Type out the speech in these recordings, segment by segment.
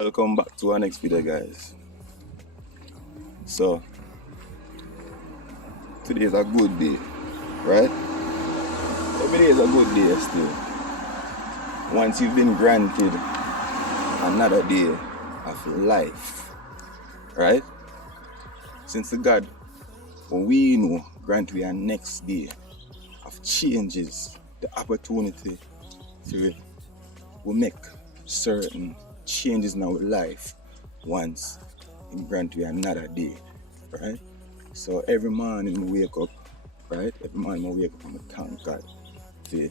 Welcome back to our next video, guys. So today is a good day, right? Every day is a good day still. Once you've been granted another day of life, right? Since the God, when we know, grant we a next day of changes, the opportunity to we make certain changes in our life once Him grant we another day, right? So every morning we wake up, right? Every morning I wake up and I thank God for,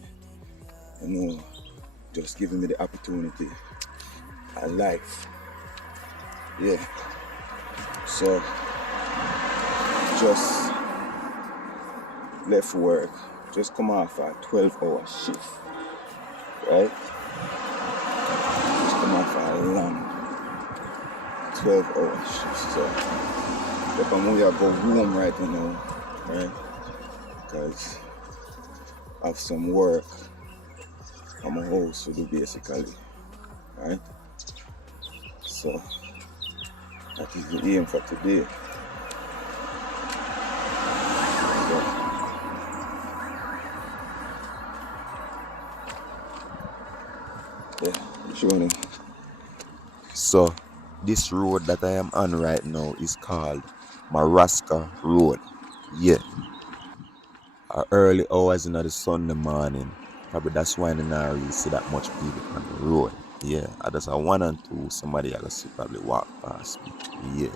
just giving me the opportunity of life. Yeah. So just left work, just come off a 12-hour shift, right? Just come off a long 12-hour shift. So if I'm going to go home right now, right? Because I have some work at my house to do basically, right? So that is the aim for today. Showing. So this road that I am on right now is called Maraska Road. Yeah. Early hours in the Sunday morning. Probably that's why I don't really see that much people on the road. Yeah. I just a 1 and 2, somebody I see probably walk past me. Yeah.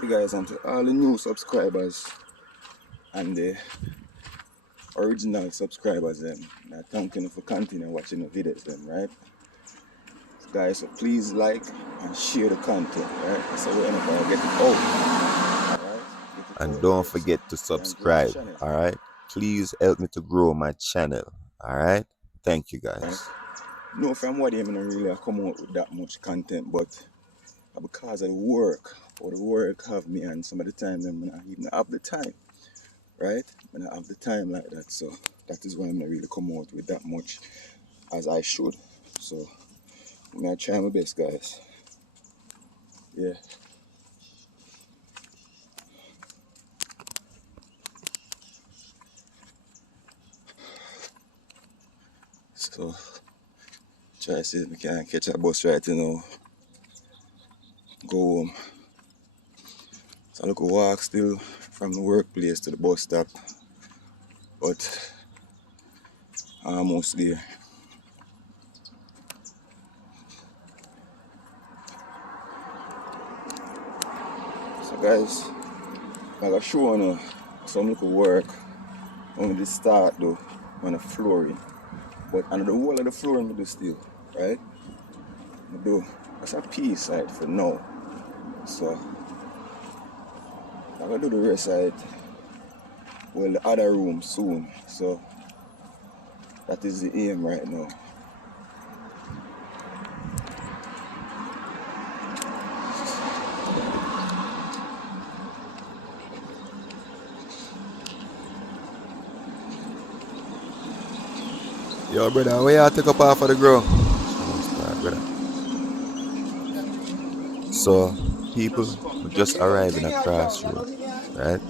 Hey guys, and to all the new subscribers and the original subscribers them, I thank you for continuing watching the videos them, right? So guys, so please like and share the content, right? So we end up get it out. Right? And don't forget to subscribe, alright? Please help me to grow my channel, alright? Thank you guys. Right? No, from what I don't really come out with that much content, but because of work, or the work have me, and some of the time I'm not even have the time, right? I don't have the time like that, so that is why I'm not really come out with that much as I should. So I'm gonna try my best, guys. Yeah. So try to see if we can catch a bus right now. Go home. So I look a walk still from the workplace to the bus stop, but I'm almost there. So guys, I got show you some little work on the start though, on the flooring. But under the whole of the flooring I do still, right? I do that's a piece side for now. So I'm gonna do the rest side, well, the other room soon. So that is the aim right now. Yo, brother, where you take up off of the ground? Brother. So, people just arriving at Crossroad, right?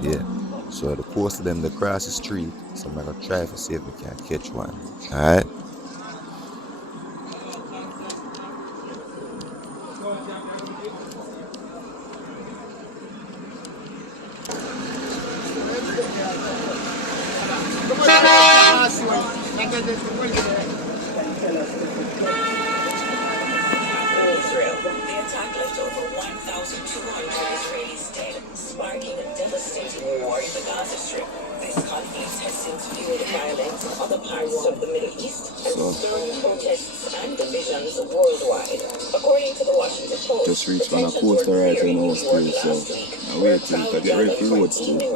Yeah. So, the post of them, they cross the street. So, I'm gonna try to see if we can catch one. Alright? Israel. The attack left over 1,200 Israelis dead, sparking a devastating war in the Gaza Strip. This conflict has since fueled violence in other parts of the Middle East and stirred protests and divisions worldwide. According to the Washington Post, just reached on a coaster right now still, so I wait till it get ready for load still. So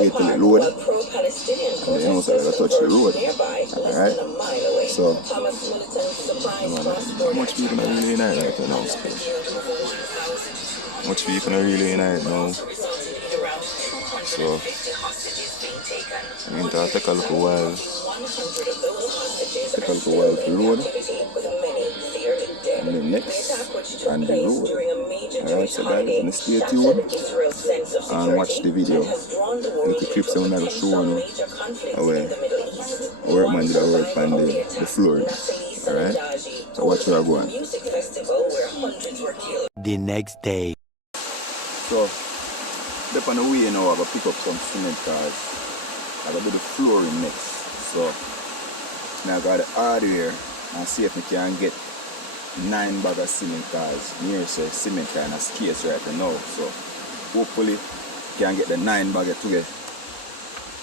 wait till it load, and then also I gotta touch the road. Alright? So how much people are really in it right now still? How much people are really in it now? So I'm going to take a little while 100 of those hostages Take are a little still while to in load. captivity, with many feared dead. And then The next, attack, which took and the place road. during a major Alright, Jewish so guys, holiday, gonna stay shattered tuned Israel's sense of and watch security the video. and has drawn the world Little into clips a I'm gonna show potential you major conflict how in the Middle East. workman One did a work survivor on of the the attack, flooring. Natalie Alright? Salandaji, So watch where I go on. music festival where hundreds were killed. The next day. So step on the way now, I gotta pick up some cement cars. I gotta do the flooring next. So now I got the hardware and see if we can get 9 bags of cement cars. Near say cement kind of scarce right now. So hopefully can get the 9 bags together.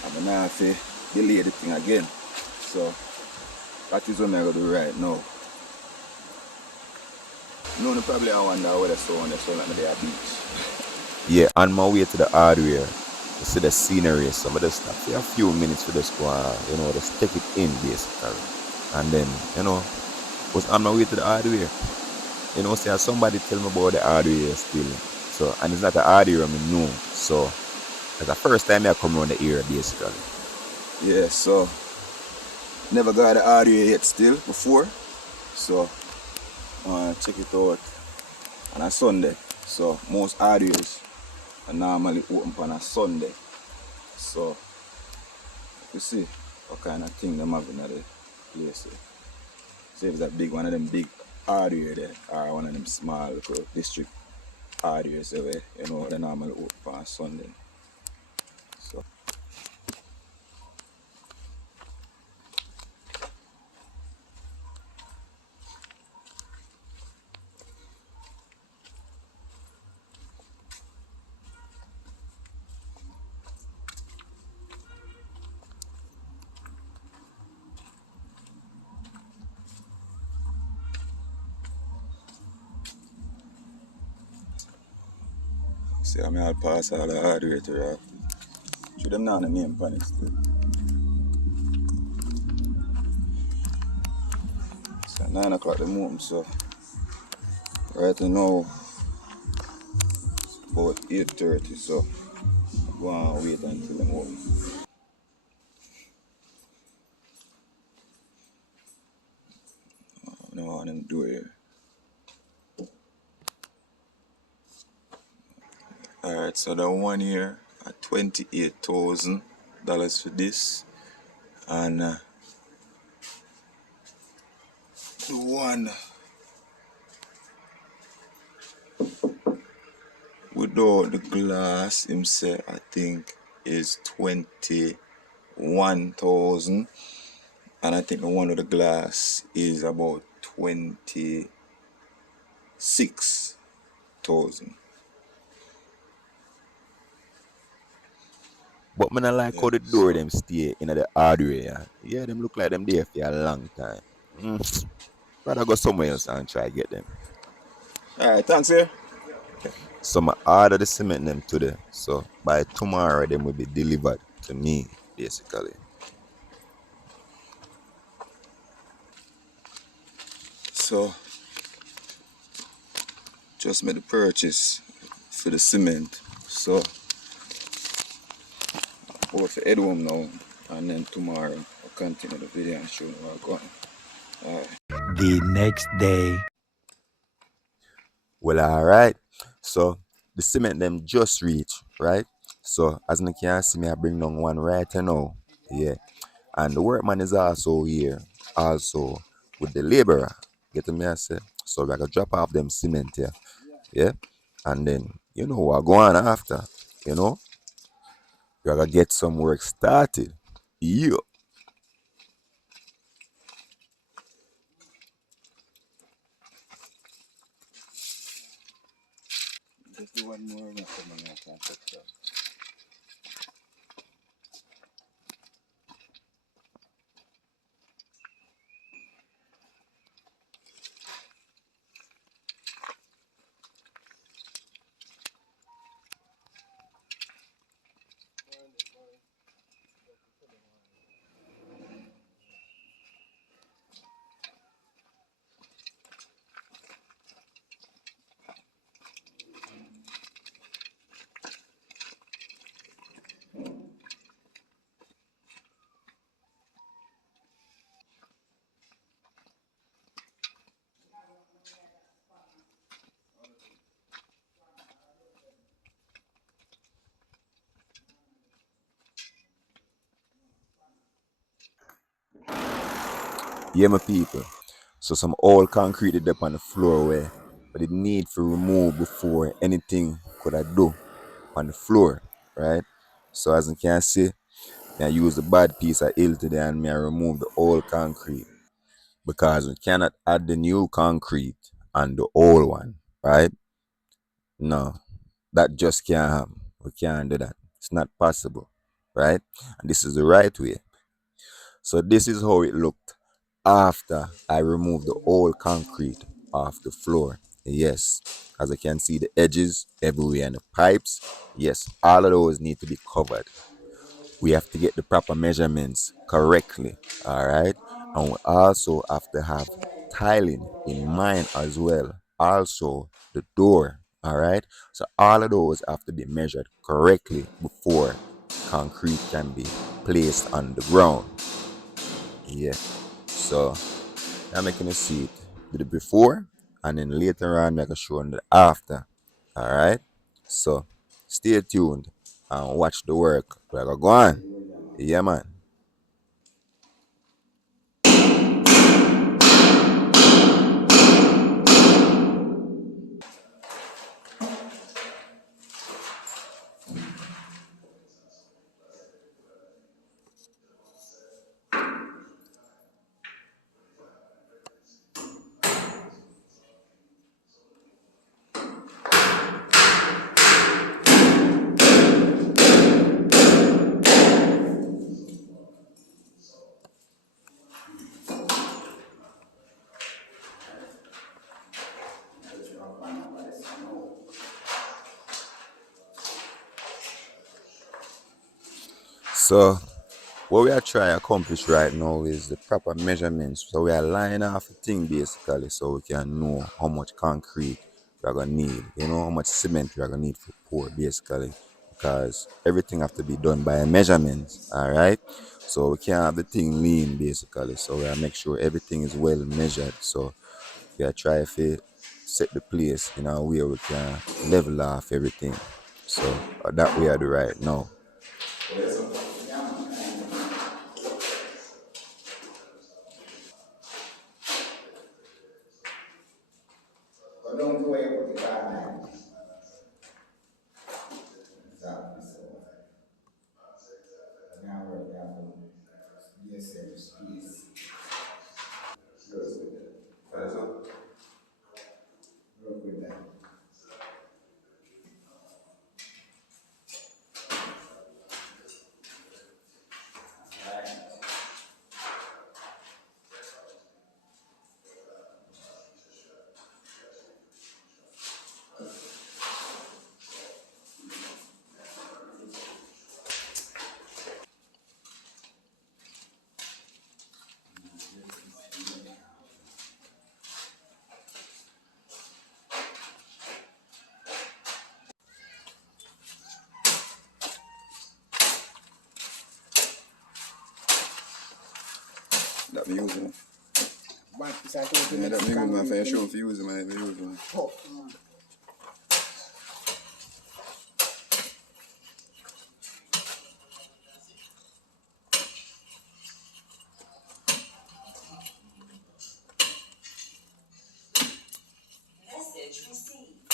I'm gonna have to delay the thing again. So that is what I'm gonna do right now. No, probably I wonder whether so on the beach. Yeah, on my way to the hardware to see the scenery, so I just stop for a few minutes to just go and, just take it in basically. And then, was on my way to the hardware. See, somebody tell me about the hardware still. So, and it's not the hardware I know. So, it's the first time I come around the area basically. Yeah, so, never got the hardware yet still before. So, check it out on a Sunday. So, most hardwares are normally open on a Sunday. So, you see what kind of thing them have in the place. See if it's a big one of them big hardware there, or one of them small little district hardwares where they normally open on Sunday. So see, I'll pass all the hardware to her. Should them now on the main panel still. So 9 o'clock the morning, so right now it's about 8:30, so I'm going to wait until them open. I don't want them to do it here. Alright, so the one here at $28,000 for this, and the one without the glass himself I think is 21,000, and I think the one with the glass is about 26,000. But me not like how the door them stay in the hardware. Yeah, them look like them there for a long time. Rather go somewhere else and try get them. Alright, thanks here. So I order the cement them today. So by tomorrow them will be delivered to me, basically. So just made the purchase for the cement. So we'll head home now, and then tomorrow I'll continue the video and show you where I'm going. Alright. The next day. Well, alright. So the cement them just reach, right? So as you can see me, I bring down one right now. Yeah. And the workman is also here, also with the laborer. Get me I say? So we gotta drop off them cement here. Yeah. And then what go on after, you know? We gotta get some work started. Yeah. Just do one more. Yeah, my people. So some old concrete is up on the floor where, but it need to remove before anything could I do on the floor, right? So as you can see, I use the bad piece of ill today and me I remove the old concrete because we cannot add the new concrete on the old one, right? No, that just can't happen. We can't do that. It's not possible, right? And this is the right way. So this is how it looked after I removed the old concrete off the floor. Yes, as I can see the edges everywhere and the pipes. Yes, all of those need to be covered. We have to get the proper measurements correctly. All right. And we also have to have tiling in mind as well. Also, the door. All right. So, all of those have to be measured correctly before concrete can be placed on the ground. Yeah. So, I'm making a seat do the before and then later on, I can show on the after. All right. So, stay tuned and watch the work. We're going to go on. Yeah, man. So what we are trying to accomplish right now is the proper measurements. So we are lining off the thing basically so we can know how much concrete we're gonna need, how much cement we're gonna need for pour basically. Because everything have to be done by measurements, alright? So we can't have the thing lean basically. So we are make sure everything is well measured. So we are trying to set the place in a way we can level off everything. So that we are do right now. But don't worry about the guidelines. Exactly. So now we're down to DSM space. Good. That's up. Work with that. That me using. But it's a total yeah, that me using my fair show for using my using. Oh, Message received.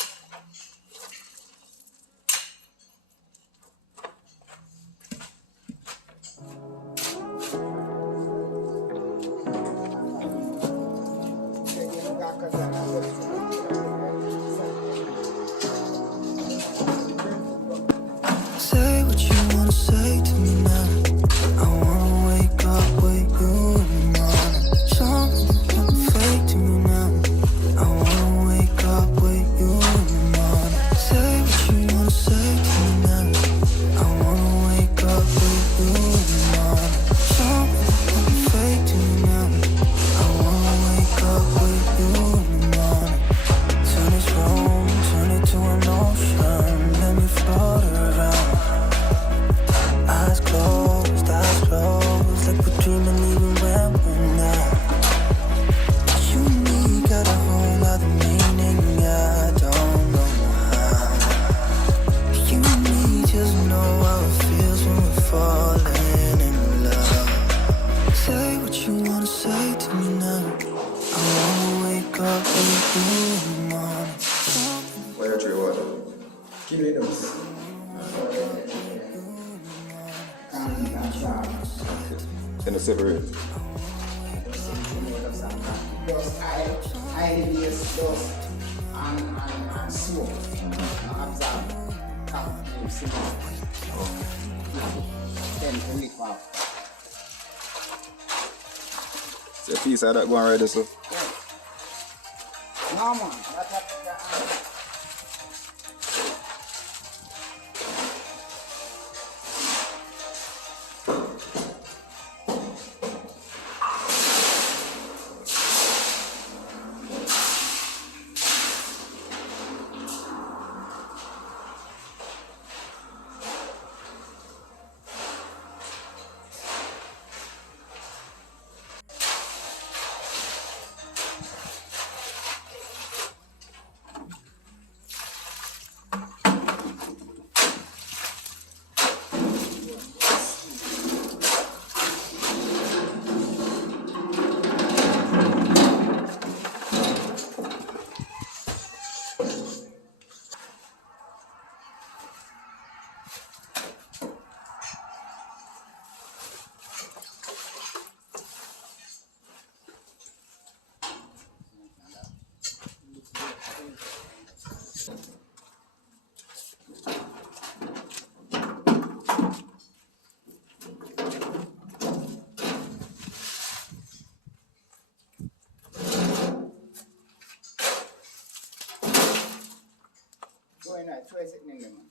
Kilo dos. Then the separate. Just I just and smoke. Absorb. Come, you see. 10 to week off. So a piece of that going right there, so. No man, that's going right. Twice it, nigga, man.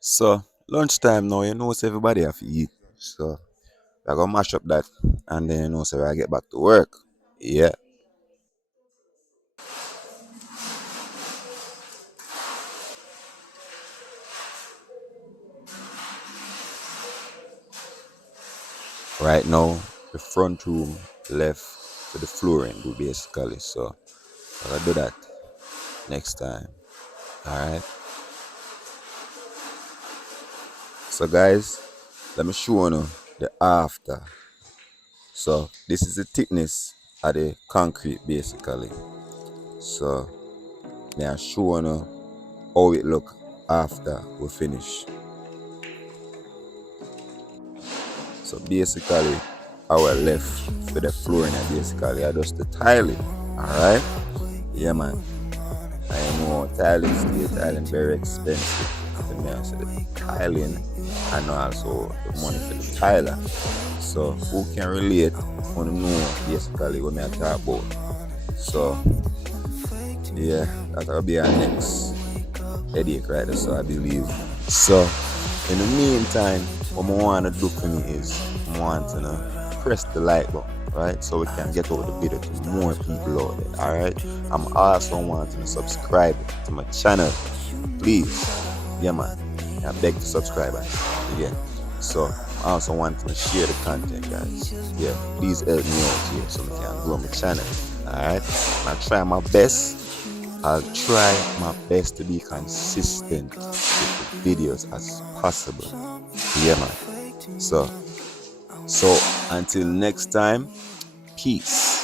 So lunchtime now, you know, so everybody have to eat. So I gonna mash up that, and then you know, so I get back to work. Yeah. Right now, the front room left for the flooring do basically. So I gotta do that next time. Alright. So guys, let me show you the after. So this is the thickness of the concrete basically. So may I show you how it look after we finish. So basically our left for the flooring basically I just the tiling. Alright? Yeah man. I know tiling steel tiling very expensive. To me, I said the tiling and also the money for the tiler. So who can relate want to know basically what I talk about. So yeah, that'll be our next headache right there, so I believe. So in the meantime, what I want to do for me is I want to press the like button, right? So we can get out the video to more people out there, alright? I'm also wanting to subscribe to my channel. Please, yeah man. I beg to subscribe again. So I also want to share the content, guys. Yeah, please help me out here so I can grow my channel. Alright? I try my best. I'll try my best to be consistent with the videos as possible. Yeah man. So until next time, peace.